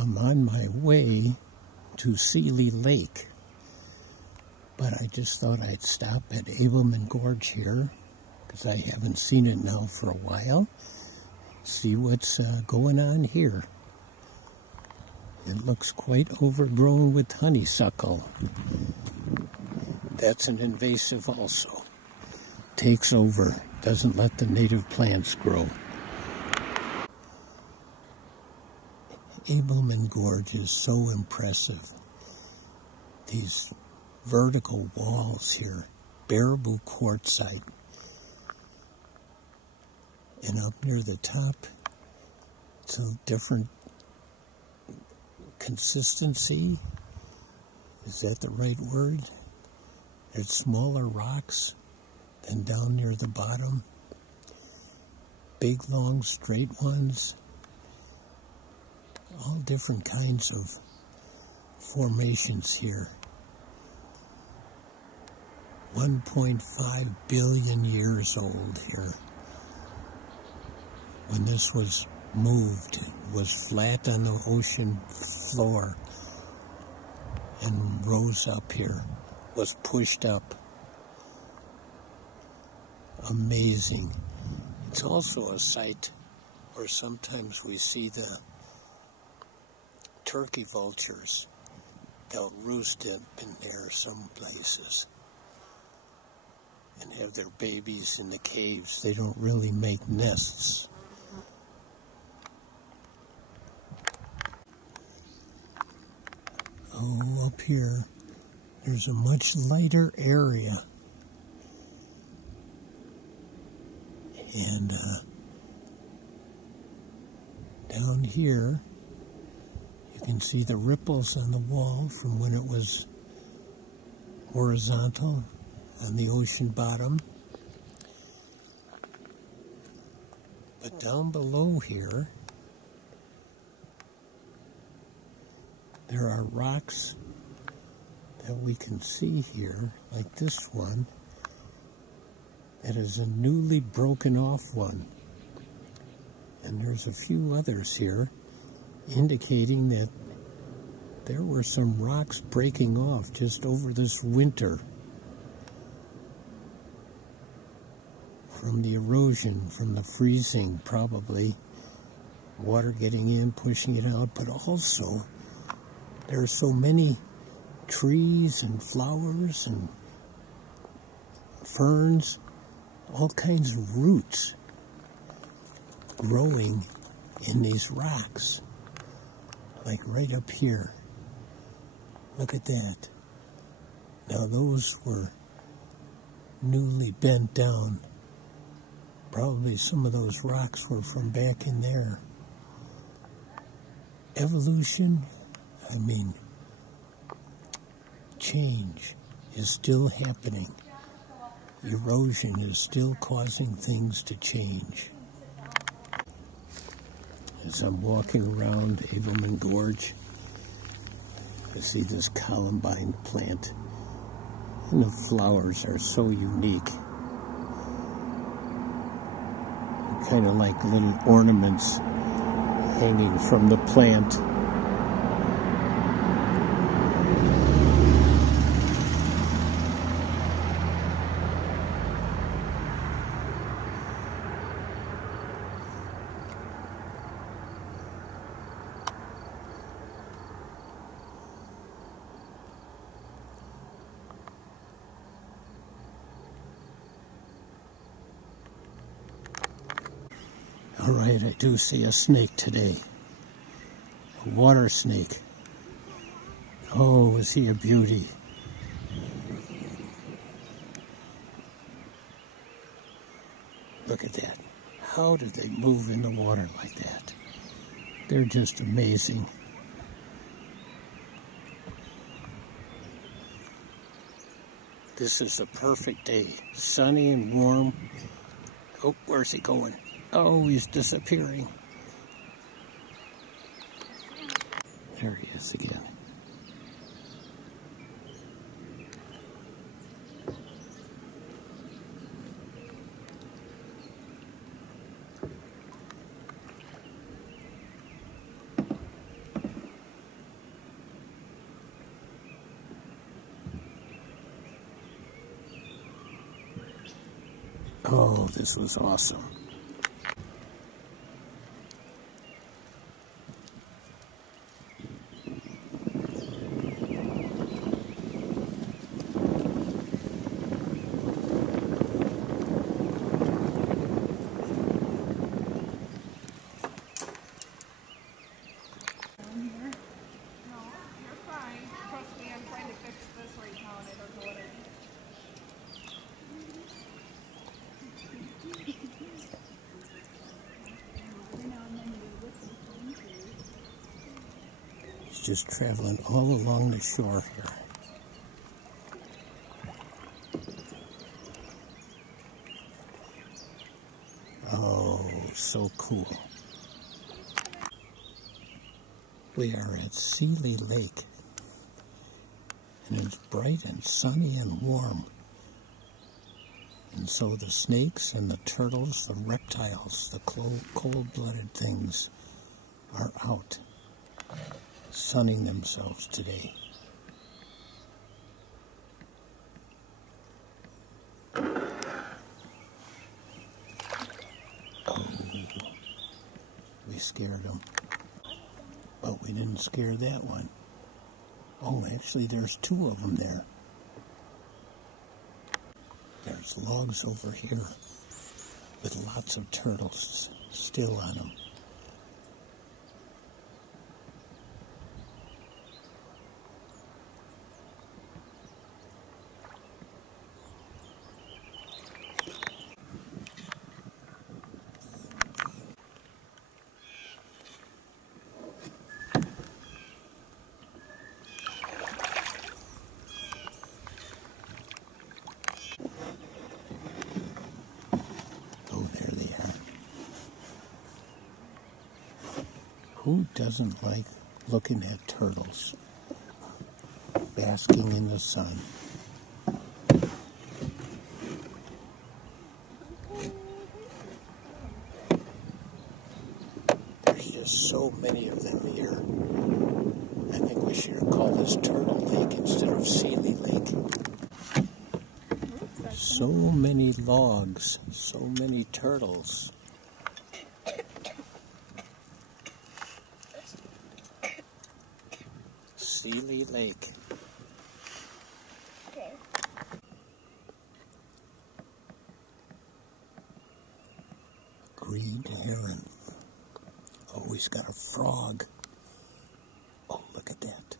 I'm on my way to Sealy Lake, but I just thought I'd stop at Abelman Gorge here, because I haven't seen it now for a while. See what's going on here. It looks quite overgrown with honeysuckle. That's an invasive also. Takes over, doesn't let the native plants grow. Abelman Gorge is so impressive. These vertical walls here, Baraboo quartzite. And up near the top, it's a different consistency. Is that the right word? There's smaller rocks than down near the bottom. Big, long, straight ones. All different kinds of formations here. 1.5 billion years old here. When this was moved, it was flat on the ocean floor and rose up here, was pushed up. Amazing. It's also a site where sometimes we see the turkey vultures. They'll roost up in there some places and have their babies in the caves. They don't really make nests. Oh, up here, there's a much lighter area. And down here, you can see the ripples on the wall from when it was horizontal on the ocean bottom. But down below here, there are rocks that we can see here, like this one, that is a newly broken off one. And there's a few others here indicating that there were some rocks breaking off just over this winter from the erosion, from the freezing probably, water getting in, pushing it out, but also there are so many trees and flowers and ferns, all kinds of roots growing in these rocks, like right up here. Look at that. Now those were newly bent down. Probably some of those rocks were from back in there. Evolution, I mean, change is still happening. Erosion is still causing things to change. As I'm walking around Abelman Gorge, I see this columbine plant, and the flowers are so unique. They're kind of like little ornaments hanging from the plant. All right, I do see a snake today. A water snake. Oh, is he a beauty? Look at that. How do they move in the water like that? They're just amazing. This is a perfect day. Sunny and warm. Oh, where's he going? Oh, he's disappearing. There he is again. Oh, this was awesome. Just traveling all along the shore here. Oh, so cool. We are at Seeley Lake, and it's bright and sunny and warm. And so the snakes and the turtles, the reptiles, the cold-blooded things are out, sunning themselves today. Oh, we scared them. But we didn't scare that one. Oh, actually there's two of them there. There's logs over here with lots of turtles still on them. Who doesn't like looking at turtles basking in the sun? There's just so many of them here. I think we should call this Turtle Lake instead of Seeley Lake. So many logs, so many turtles. Seeley Lake. Okay. Green heron. Oh, he's got a frog. Oh, look at that.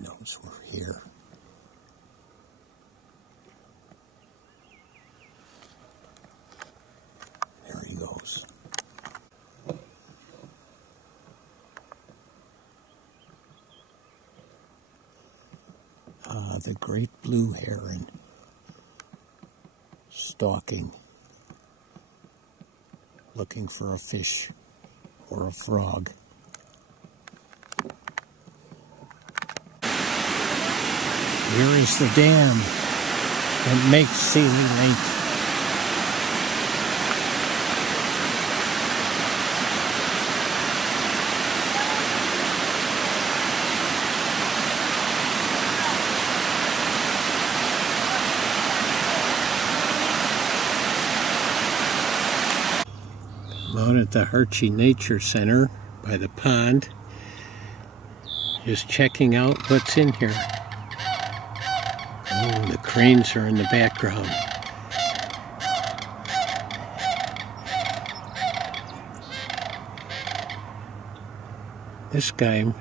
Knows we're here. There he goes. The great blue heron stalking, looking for a fish or a frog. Here is the dam that makes Seeley Lake. I'm out at the Herchie Nature Center by the pond, just checking out what's in here. Oh, the cranes are in the background. This guy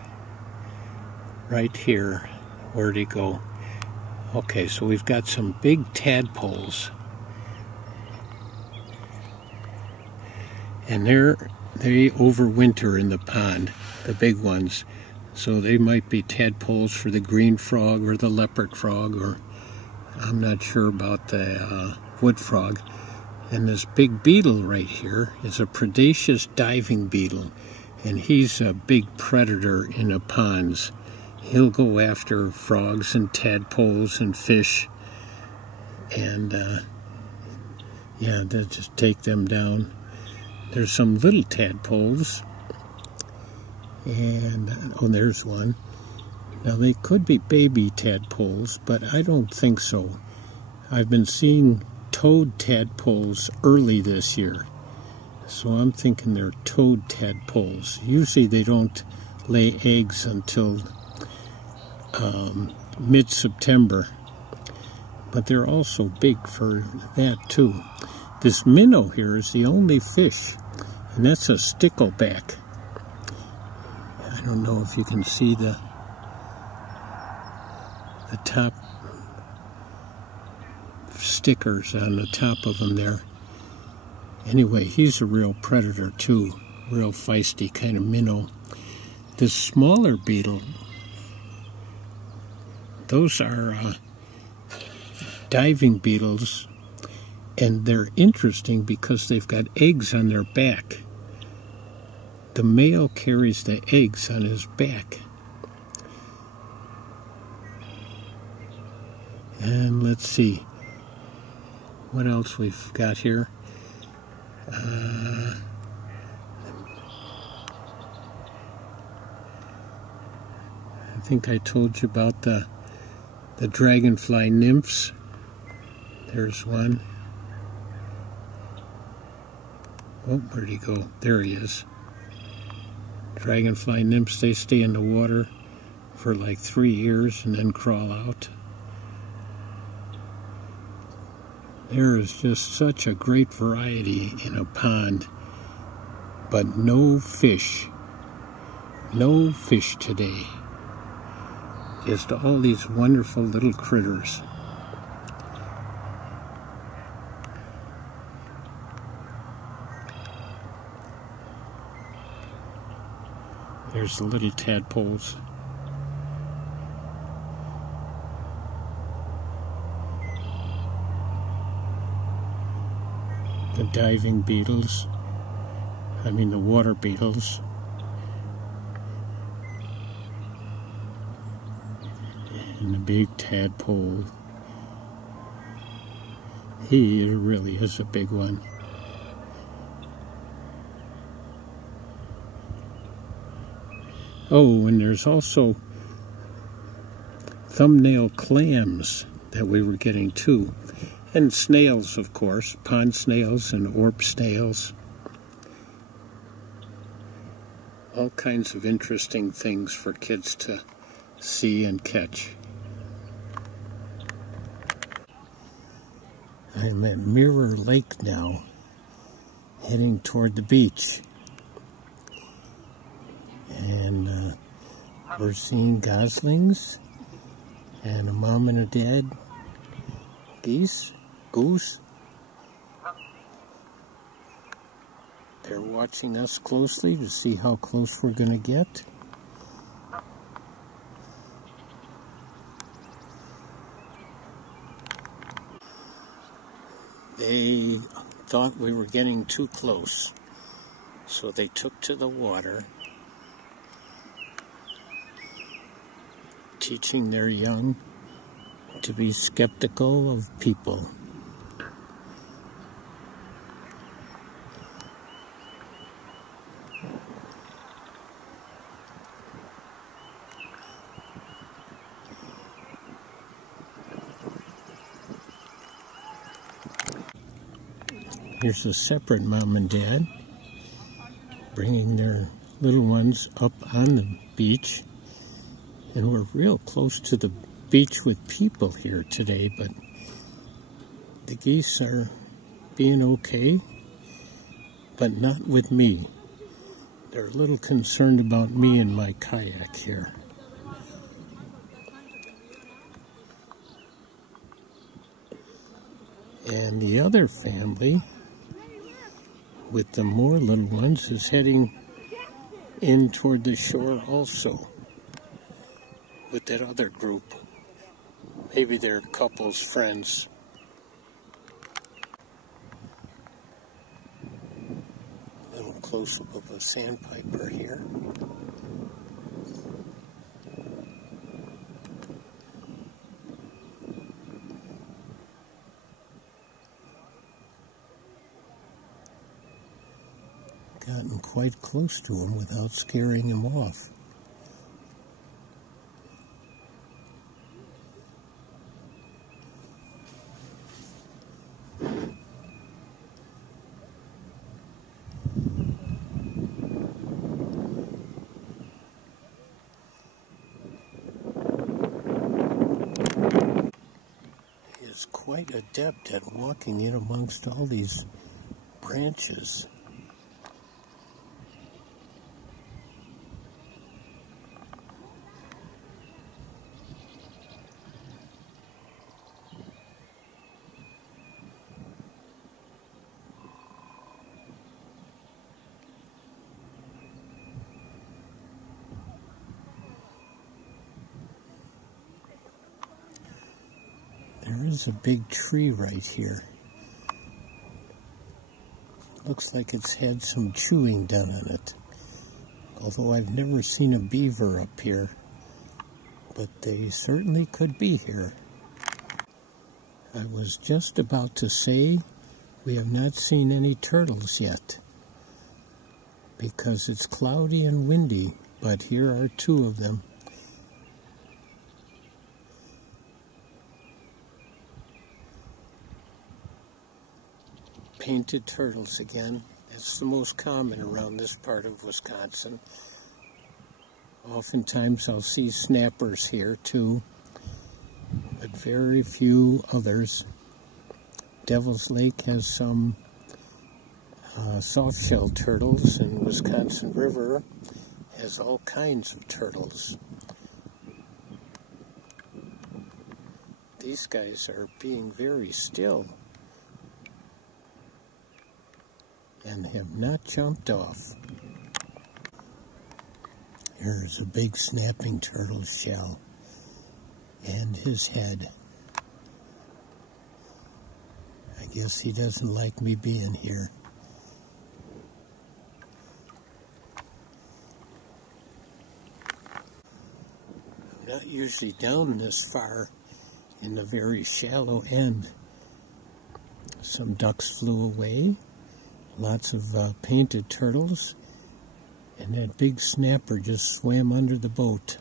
right here, where'd he go? Okay, so we've got some big tadpoles. And they overwinter in the pond, the big ones. So they might be tadpoles for the green frog or the leopard frog, or I'm not sure about the wood frog. And this big beetle right here is a predaceous diving beetle. and he's a big predator in the ponds. He'll go after frogs and tadpoles and fish, and yeah, they'll just take them down. There's some little tadpoles, and oh, there's one. Now they could be baby tadpoles, but I don't think so. I've been seeing toad tadpoles early this year, so I'm thinking they're toad tadpoles. Usually they don't lay eggs until mid-September, but they're also big for that too. This minnow here is the only fish, and that's a stickleback. I don't know if you can see the top stickers on the top of them there. Anyway, he's a real predator too, real feisty kind of minnow. This smaller beetle, those are diving beetles, and they're interesting because they've got eggs on their back. The male carries the eggs on his back. And let's see what else we've got here. I think I told you about the dragonfly nymphs. There's one. Oh, where'd he go? There he is. Dragonfly nymphs, they stay in the water for like 3 years and then crawl out. There is just such a great variety in a pond, but no fish. No fish today. Just all these wonderful little critters. There's the little tadpoles. The diving beetles. I mean the water beetles. And the big tadpole. He really is a big one. Oh, and there's also thumbnail clams that we were getting too. And snails, of course, pond snails and orb snails. All kinds of interesting things for kids to see and catch. I'm at Mirror Lake now, heading toward the beach. And we're seeing goslings and a mom and a dad goose. They're watching us closely to see how close we're going to get. They thought we were getting too close, so they took to the water, teaching their young to be skeptical of people. Here's a separate mom and dad bringing their little ones up on the beach. And we're real close to the beach with people here today, but the geese are being okay, but not with me. They're a little concerned about me and my kayak here. And the other family with the more little ones is heading in toward the shore also with that other group. Maybe they're couples, friends. A little close-up of a sandpiper here. Gotten quite close to him without scaring him off. He is quite adept at walking in amongst all these branches. There is a big tree right here. Looks like it's had some chewing done on it. Although I've never seen a beaver up here, but they certainly could be here. I was just about to say we have not seen any turtles yet because it's cloudy and windy, but here are two of them. Painted turtles again. That's the most common around this part of Wisconsin. Oftentimes I'll see snappers here too, but very few others. Devil's Lake has some soft-shell turtles, and Wisconsin River has all kinds of turtles. These guys are being very still and have not jumped off. Here's a big snapping turtle shell and his head. I guess he doesn't like me being here. I'm not usually down this far in the very shallow end. Some ducks flew away. Lots of painted turtles, and that big snapper just swam under the boat.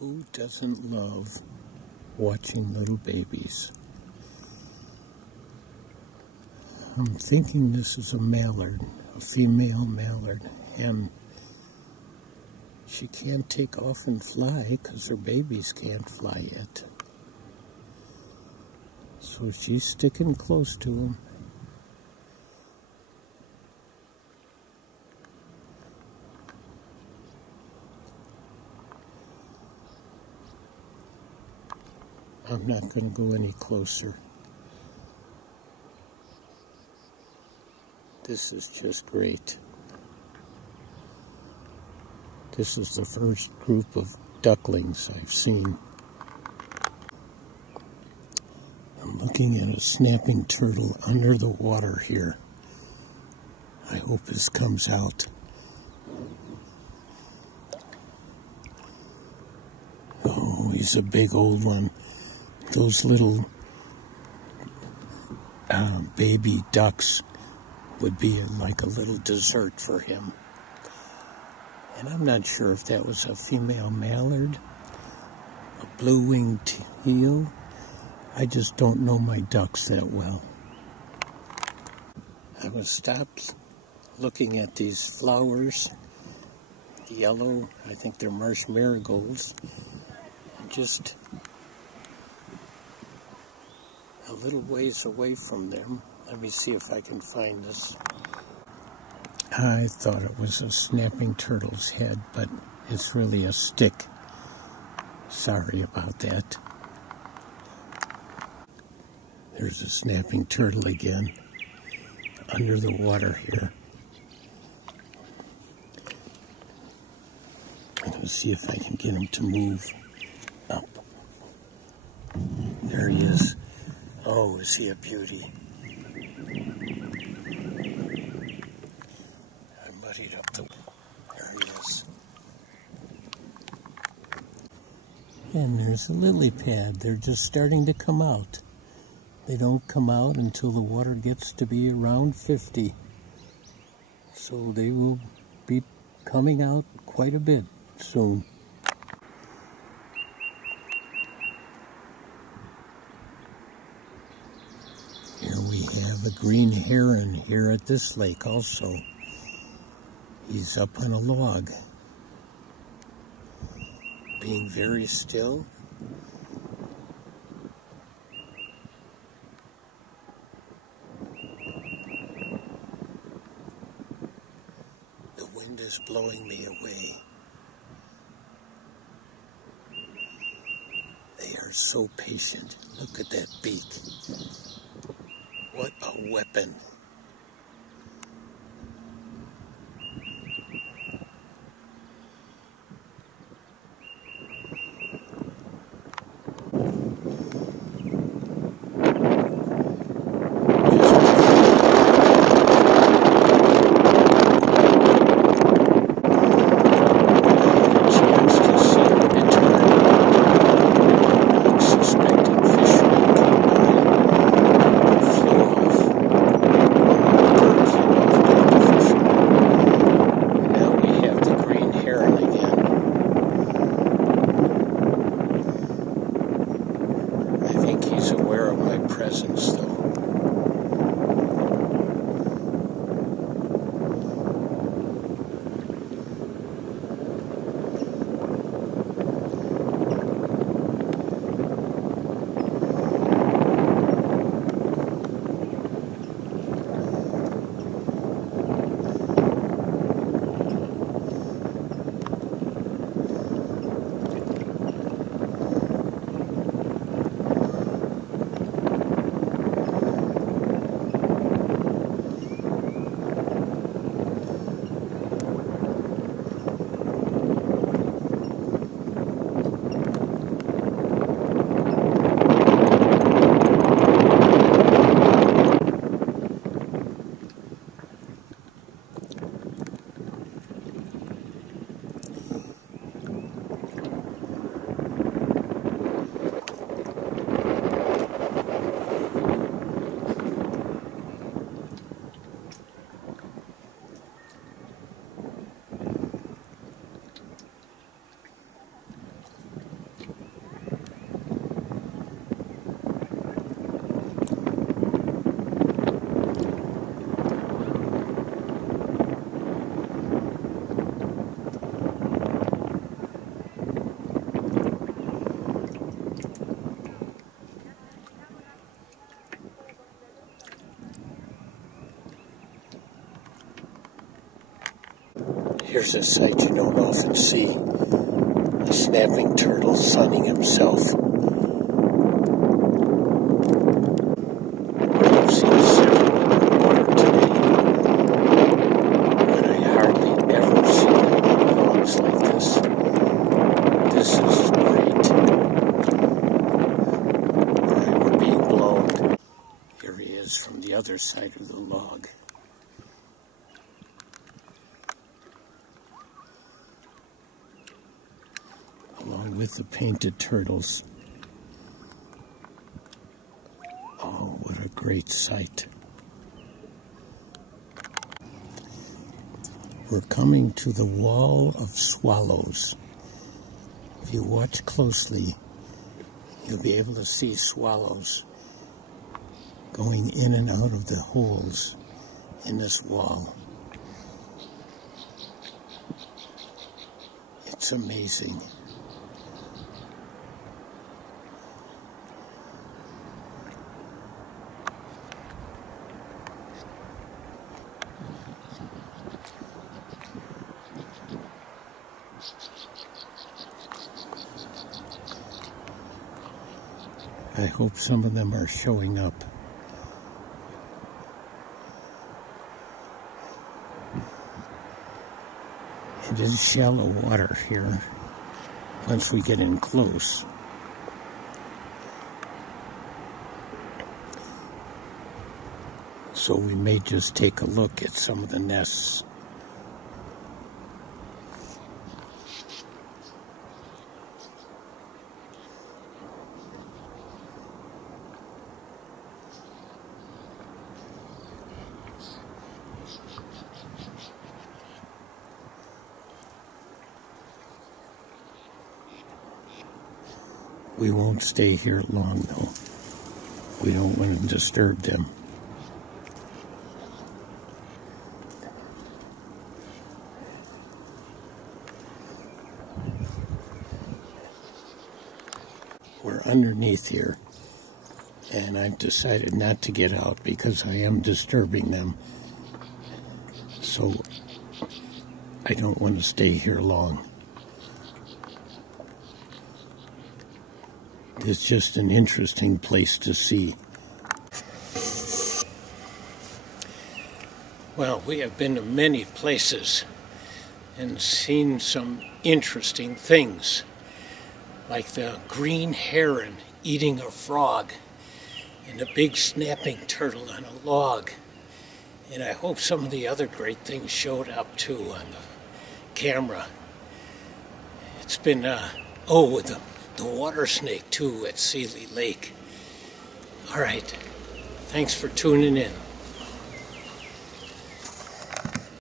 Who doesn't love watching little babies? I'm thinking this is a mallard, a female mallard hen. She can't take off and fly because her babies can't fly yet. So she's sticking close to him. I'm not going to go any closer. This is just great. This is the first group of ducklings I've seen. I'm looking at a snapping turtle under the water here. I hope this comes out. Oh, he's a big old one. Those little baby ducks would be like a little dessert for him. And I'm not sure if that was a female mallard, a blue-winged teal. I just don't know my ducks that well. I was stopped looking at these flowers, yellow, I think they're marsh marigolds, and just a little ways away from them. Let me see if I can find this. I thought it was a snapping turtle's head, but it's really a stick. Sorry about that. There's a snapping turtle again, under the water here. I'm going to see if I can get him to move up. There he is. Oh, is he a beauty? I muddied up the... There he is. And there's a lily pad. They're just starting to come out. They don't come out until the water gets to be around 50. So they will be coming out quite a bit soon. Here we have a green heron here at this lake also. He's up on a log, being very still. The wind is blowing me away. They are so patient. Look at that beak. What a weapon. Here's a sight you don't often see. A snapping turtle sunning himself. other side of the log. Along with the painted turtles. Oh, what a great sight. We're coming to the wall of swallows. If you watch closely, you'll be able to see swallows going in and out of the holes in this wall. It's amazing. I hope some of them are showing up. It is shallow water here once we get in close. So we may just take a look at some of the nests. We won't stay here long, though. We don't want to disturb them. We're underneath here, and I've decided not to get out because I am disturbing them. So I don't want to stay here long. It's just an interesting place to see. Well, we have been to many places and seen some interesting things, like the green heron eating a frog and a big snapping turtle on a log. And I hope some of the other great things showed up too on the camera. It's been, with the water snake too at Sealy Lake. All right, thanks for tuning in.